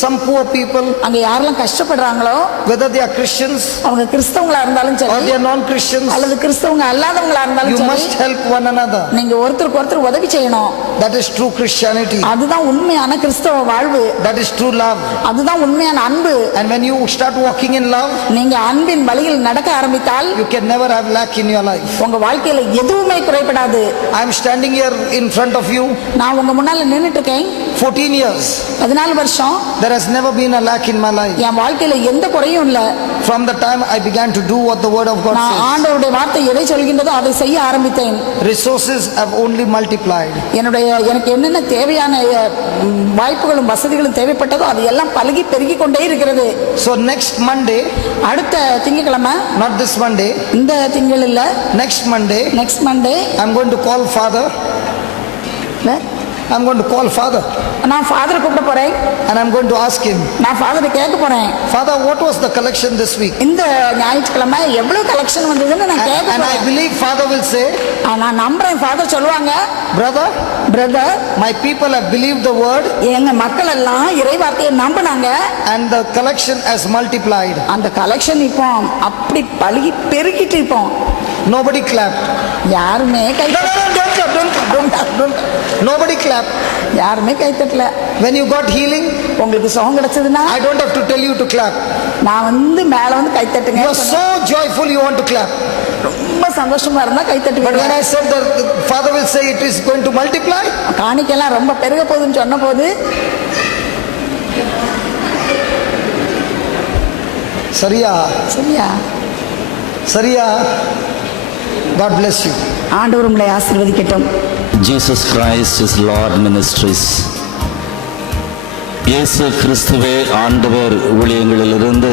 some poor people, அங்க யாரெல்லாம் கஷ்டப்படுறாங்களோ, whether they are Christians அவங்க கிறிஸ்தவங்களா இருந்தாலும் or சரி they are non-Christians, அல்லது கிறிஸ்தவங்க அல்லாதவங்களா இருந்தாலும் you சரி, must help one another. நீங்க ஒருத்தருக்கு ஒருத்தர் உதவி செய்யணும். That is true Christianity. அதுதான் உண்மையான கிறிஸ்தவ வாழ்வு. That is true love. அதுதான் உண்மையான அன்பு. And when you start walking in love, நீங்க அன்பின் வழியில் நடக்க ஆரம்பித்தால் you can never have lack in your life. உங்க வாழ்க்கையில எதுவுமே குறைபடாது. I am standing here in front of you நான் உங்க முன்னால நின்னுட்டு இருக்கேன். 14 years. 14 வருஷம். There has never been a lack in my life. என் வாழ்க்கையில எந்த குறையும் இல்ல. From the time I began to do what the word of God நான் says, ஆண்டவருடைய வார்த்தை எதை சொல்கின்றதோ அதை செய்ய ஆரம்பித்தேன். resources have only multiplied. எனக்கு என்னென்ன தேவையான வாய்ப்புகளும் வசதிகளும் தேவைப்பட்டதோ அது எல்லாம் பலகி பெருகி கொண்டே இருக்கிறது. So next Monday, அடுத்த திங்கட்கிழமை, not this Monday, இந்த திங்கள் இல்ல, next Monday, I'm going to call Father. I'm going to call Father. நான் ஃபாதரை கூப்பிட போறேன். And I'm going to ask him, நான் ஃபாதரை கேட்க போறேன், Father, what was the collection this week? இந்த ஞாயிற்றுக்கிழமை எவ்வளவு கலெக்ஷன் வந்ததுன்னு நான் கேட்க And I போறேன். believe Father will say, நான் நம்புறேன் ஃபாதர் சொல்லுவாங்க, brother, my people have believed the word, எங்க மக்கள் எல்லாம் இறைவார்த்தையை நம்பினாங்க, and the collection has multiplied. அந்த கலெக்ஷன் இப்போ அப்படி பலகி பெருகிட்டு இப்போ. Nobody clapped. யாருமே கை Don't. Nobody clapped. யாருமே கை தட்டல. When you got healing, உங்களுக்கு சுகம் கிடைச்சதுன்னா I don't have to tell you to clap. நான் மேல கை தட்டுங்க. You are so joyful you want to clap. ரொம்ப சந்தோஷமா இருந்தா கை தட்டுங்க. But when I said that Father will say it is going to multiply, காணிக்கைலாம் ரொம்ப பெருக போகுதுன்னு சொன்ன போது சரியா God bless you. ஆண்டவர் உங்களை ஆசீர்வதிக்கட்டும். Jesus Christ is Lord Ministries. இயேசு கிறிஸ்துவே ஆண்டவர் ஊழியங்களிலிருந்து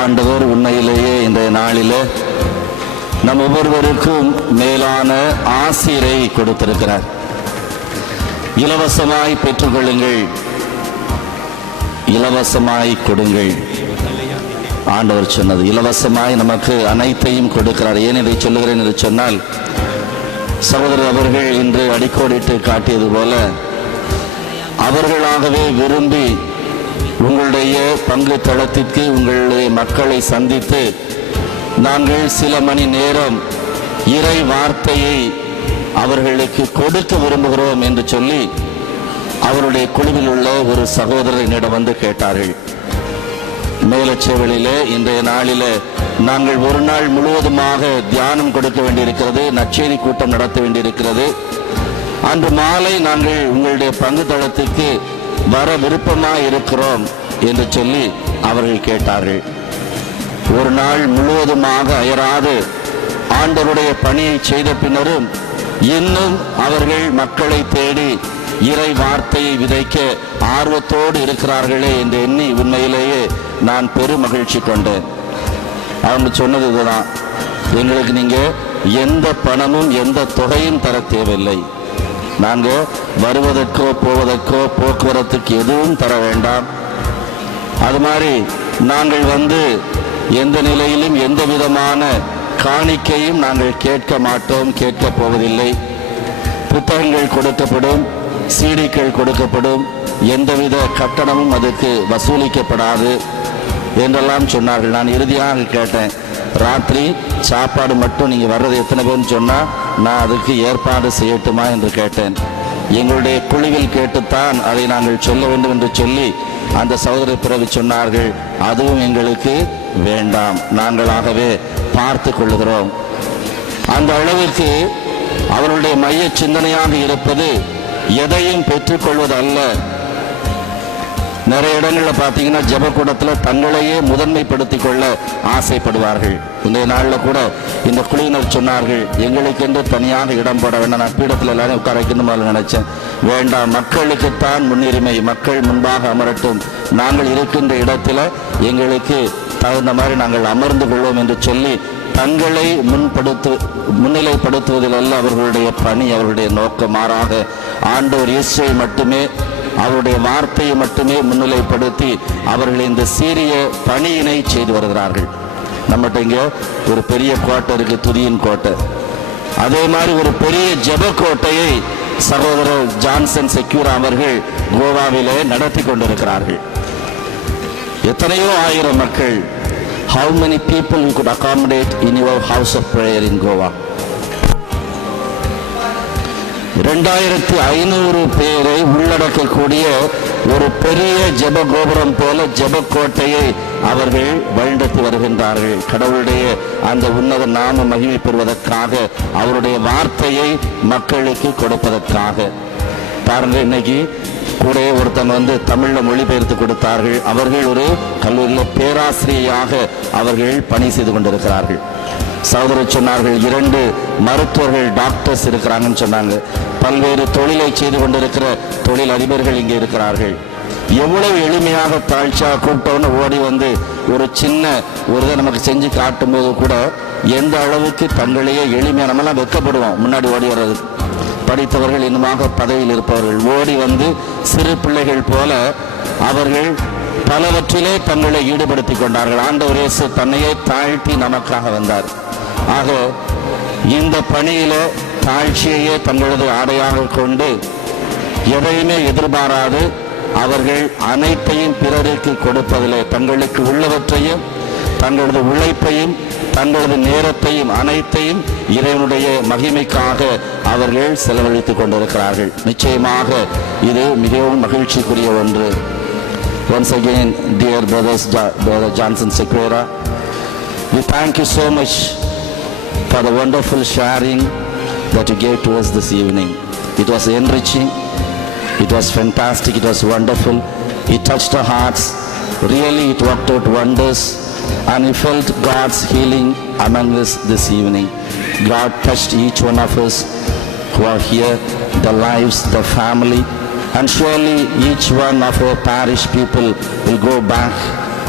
ஆண்டவர் உண்மையிலேயே இந்த நாளிலே நம் ஒவ்வொருவருக்கும் மேலான ஆசீரை கொடுத்திருக்கிறார். இலவசமாய் பெற்றுக்கொள்ளுங்கள், இலவசமாய் கொடுங்கள். ஆண்டவர் சொன்னது இலவசமாய் நமக்கு அனைத்தையும் கொடுக்கிறார். ஏன் இதை சொல்லுகிறேன் என்று சொன்னால், சகோதரர் அவர்கள் இன்று அடிக்கோடிட்டு காட்டியது போல அவர்களாகவே விரும்பி உங்களுடைய பங்கு தளத்திற்கு உங்களுடைய மக்களை சந்தித்து நாங்கள் சில மணி நேரம் இறை வார்த்தையை அவர்களுக்கு கொடுக்க விரும்புகிறோம் என்று சொல்லி அவருடைய குழுவில் உள்ள ஒரு சகோதரர் என்னிடம் வந்து கேட்டார்கள். மேலச்சேவலிலே இன்றைய நாளிலே நாங்கள் ஒரு நாள் முழுவதுமாக தியானம் கொடுக்க வேண்டியிருக்கிறது, நற்செய்தி கூட்டம் நடத்த வேண்டியிருக்கிறது. அன்று மாலை நாங்கள் உங்களுடைய பங்கு தளத்துக்கு வர விருப்பமாக இருக்கிறோம் என்று சொல்லி அவர்கள் கேட்டார்கள். ஒரு நாள் முழுவதுமாக அயராது ஆண்டவருடைய பணியை செய்த பின்னரும் இன்னும் அவர்கள் மக்களை தேடி இறை வார்த்தையை விதைக்க ஆர்வத்தோடு இருக்கிறார்களே என்று எண்ணி உண்மையிலேயே நான் பெரும் மகிழ்ச்சி கொண்டேன். அவங்க சொன்னது இதுதான், எங்களுக்கு நீங்க எந்த பணமும் எந்த தொகையும் தர தேவையில்லை, நாங்கள் வருவதற்கோ போவதற்கோ போக்குவரத்துக்கு எதுவும் தர வேண்டாம். அது மாதிரி நாங்கள் வந்து எந்த நிலையிலும் எந்த விதமான காணிக்கையும் நாங்கள் கேட்க மாட்டோம், கேட்கப் போவதில்லை. புத்தகங்கள் கொடுக்கப்படும், சீடிக்கள் கொடுக்கப்படும், எந்தவித கட்டணமும் அதுக்கு வசூலிக்கப்படாது என்றெல்லாம் சொன்னார்கள். நான் இறுதியாக கேட்டேன், ராத்திரி சாப்பாடு மட்டும் நீங்கள் வர்றது எத்தனை பேர்னு சொன்னால் நான் அதுக்கு ஏற்பாடு செய்யட்டுமா என்று கேட்டேன். எங்களுடைய குழுவில் கேட்டுத்தான் அதை நாங்கள் சொல்ல வேண்டும் என்று சொல்லி அந்த சகோதரர் பிறகு சொன்னார்கள், அதுவும் எங்களுக்கு வேண்டாம், நாங்களாகவே பார்த்து கொள்ளுகிறோம். அந்த அளவுக்கு அவருடைய மைய சிந்தனையாக இருப்பது எதையும் பெற்றுக்கொள்வது அல்ல. நிறைய இடங்களில் பார்த்தீங்கன்னா ஜெபக்கூடத்தில் தங்களையே முதன்மைப்படுத்திக் கொள்ள ஆசைப்படுவார்கள். இந்த நாளில் கூட இந்த குழுவினர் சொன்னார்கள், எங்களுக்கென்று தனியாக இடம் போட வேண்டாம், நான் பீடத்தில் எல்லாரும் உட்கார வைக்கணும் நினைச்சேன், வேண்டாம், மக்களுக்குத்தான் முன்னுரிமை, மக்கள் முன்பாக அமரட்டும், நாங்கள் இருக்கின்ற இடத்துல எங்களுக்கு தகுந்த மாதிரி நாங்கள் அமர்ந்து கொள்வோம் என்று சொல்லி தங்களை முன்னிலைப்படுத்துவதில் அல்ல அவர்களுடைய பணி, அவர்களுடைய நோக்கம். மாறாக ஆண்டவர் இயேசுவை மட்டுமே, அவருடைய வார்த்தையை மட்டுமே முன்னிலைப்படுத்தி அவர்கள் இந்த சீரிய பணியினை செய்து வருகிறார்கள். நம்மகிட்ட இங்கே ஒரு பெரிய கோட்டை இருக்கு, துதியின் கோட்டை. அதே மாதிரி ஒரு பெரிய ஜெப கோட்டையை சகோதரர் ஜான்சன் செக்யூரா அவர்கள் கோவாவிலே நடத்தி கொண்டிருக்கிறார்கள். எத்தனையோ ஆயிரம் மக்கள். How many people you could accommodate in your house of prayer in Goa? 2500 பேரை உள்ளடக்கக்கூடிய ஒரு பெரிய ஜெப கோபுரம் போல ஜெப கோட்டையை அவர்கள் வழிநடத்தி வருகின்றார்கள். கடவுளுடைய அந்த உன்னத நாம மகிமை பெறுவதற்காக, அவருடைய வார்த்தையை மக்களுக்கு கொடுப்பதற்காக. பாருங்க, இன்னைக்கு கூட ஒருத்தன் தமிழ்ல மொழிபெயர்த்து கொடுத்தார்கள். அவர்கள் ஒரு கல்லூரியில் பேராசிரியராக அவர்கள் பணி செய்து கொண்டிருக்கிறார்கள். சகோதரர் சொன்னார்கள், 2 மருத்துவர்கள் டாக்டர்ஸ் இருக்கிறாங்கன்னு சொன்னாங்க. பல்வேறு தொழிலை செய்து கொண்டிருக்கிற தொழில் அதிபர்கள் இங்கே இருக்கிறார்கள். எவ்வளவு எளிமையாக தாழ்ச்சியா கூப்பிட்டவன்னு ஓடி ஒரு சின்ன ஒரு இதை நமக்கு செஞ்சு காட்டும் போது கூட எந்த அளவுக்கு தங்களையே எளிமையா, நம்மலாம் வெட்கப்படுவோம் முன்னாடி ஓடி வர்றது. படித்தவர்கள் இன்னுமாக பதவியில் இருப்பவர்கள் ஓடி சிறு பிள்ளைகள் போல அவர்கள் பலவற்றிலே தங்களை ஈடுபடுத்திக் கொண்டார்கள். ஆண்டவர் இயேசு தன்னையே தாழ்த்தி நமக்காக வந்தார். ஆக இந்த பணியில தாழ்ச்சியையே தங்களது ஆடையாக கொண்டு எதையுமே எதிர்பாராது அவர்கள் அனைத்தையும் பிறருக்கு கொடுப்பதிலே தங்களுக்கு உள்ளவற்றையும் தங்களது உழைப்பையும் தங்களது நேரத்தையும் அனைத்தையும் இறைவனுடைய மகிமைக்காக அவர்கள் செலவழித்துக் கொண்டிருக்கிறார்கள். நிச்சயமாக இது மிகவும் மகிழ்ச்சிக்குரிய ஒன்று. Once again, dear brothers, Brother Johnson Sequeira, we thank you so much for the wonderful sharing that you gave to us this evening. It was enriching, it was fantastic, it was wonderful, it touched our hearts, really it worked out wonders. And we felt God's healing among us this evening. God touched each one of us who are here, their lives, their family, and surely each one of our parish people will go back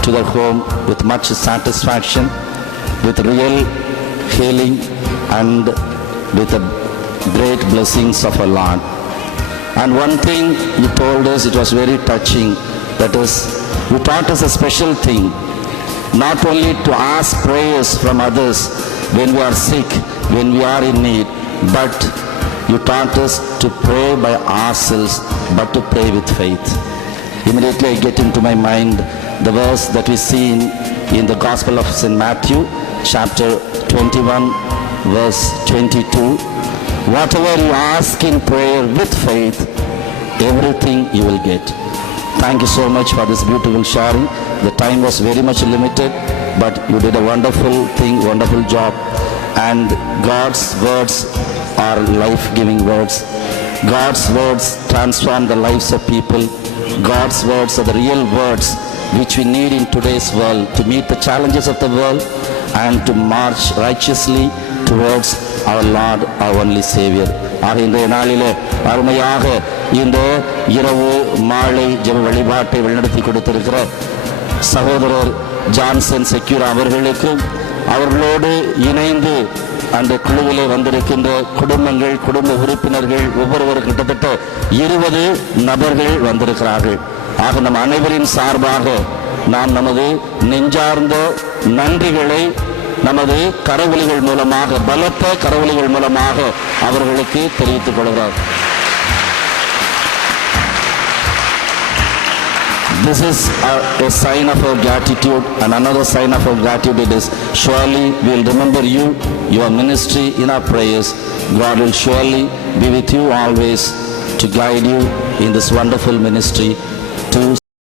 to their home with much satisfaction, with real healing, and with the great blessings of our Lord. And one thing you told us, it was very touching, that is, you taught us a special thing. Not only to ask prayers from others when we are sick, when we are in need, but you taught us to pray by ourselves, but to pray with faith. Immediately I get into my mind the verse that we see in the Gospel of St. Matthew, chapter 21, verse 22. Whatever you ask in prayer with faith, everything you will get. Thank you so much for this beautiful sharing. The time was very much limited, but you did a wonderful thing, wonderful job. And God's words are life-giving words. God's words transform the lives of people. God's words are the real words which we need in today's world to meet the challenges of the world and to march righteously towards our Lord, our only Savior. ஆக இன்றைய நாளிலே அருமையாக இந்த இரவு மாலை ஜெப வழிபாட்டை வழிநடத்தி கொடுத்திருக்கிற சகோதரர் ஜான்சன் செக்யூரா அவர்களுக்கும் அவர்களோடு இணைந்து அந்த குழுவிலே வந்திருக்கின்ற குடும்பங்கள், குடும்ப உறுப்பினர்கள் ஒவ்வொருவரும் கிட்டத்தட்ட 20 நபர்கள் வந்திருக்கிறார்கள். ஆக நம் அனைவரின் சார்பாக நாம் நமது நெஞ்சார்ந்த நன்றிகளை நமது கரவொலிகள் மூலமாக, பலத்த கரவொலிகள் மூலமாக அவர்களுக்கு தெரிவித்துக் கொள்கிறார். This is a sign of our gratitude, and another sign of our gratitude is surely we will remember you, your ministry in our prayers. God will surely be with you always to guide you in this wonderful ministry.